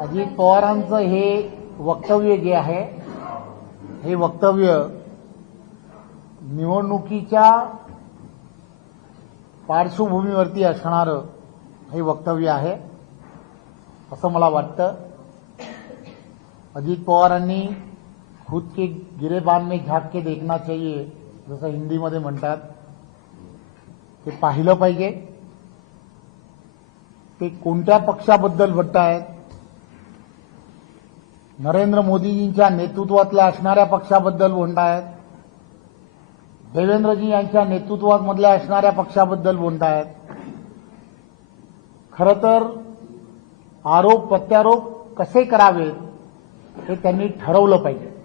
अजित पवारांचं हे वक्तव्य जे आहे हे वक्तव्य निवडणुकीच्या पार्श्वभूमीवरती असणारं हे वक्तव्य आहे असं मला वाटतं. अजित पवारांनी खुद के गिरेबान में झाक के देखना चाहिए जसं हिंदीमध्ये म्हणतात. ते पाहिलं पाहिजे. ते कोणत्या पक्षाबद्दल म्हणतायत नरेंद्र मोदीजींच्या नेतृत्वातल्या असणाऱ्या पक्षाबद्दल बोलतायत. देवेंद्रजी यांच्या नेतृत्वामधल्या असणाऱ्या पक्षाबद्दल बोलतायत. खरं तर आरोप प्रत्यारोप कसे करावेत हे त्यांनी ठरवलं पाहिजे.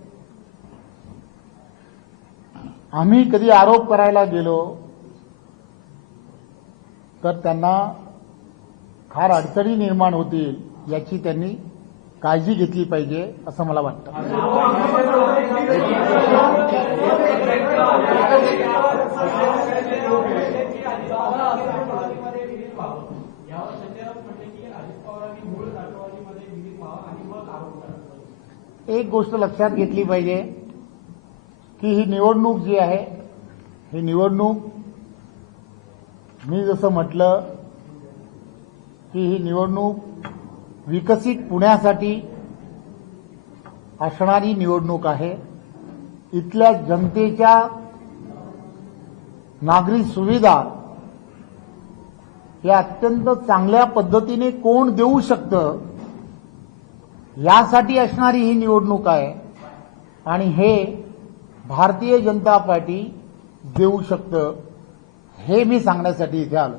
आम्ही कधी आरोप करायला गेलो तर त्यांना फार अडचणी निर्माण होतील याची त्यांनी काळजी घेतली पाहिजे असं मला वाटतं. एक गोष्ट लक्षात घेतली पाहिजे की ही निवडणूक जी आहे ही निवडणूक मी जसं म्हटलं की ही निवडणूक विकसित पुण्यासाठी असणारी निवडणूक आहे. इथल्या जनतेच्या नागरी सुविधा हे अत्यंत चांगल्या पद्धतीने कोण देऊ शकतं यासाठी असणारी ही निवडणूक आहे. आणि हे भारतीय जनता पार्टी देऊ शकतं हे मी सांगण्यासाठी इथे आलो.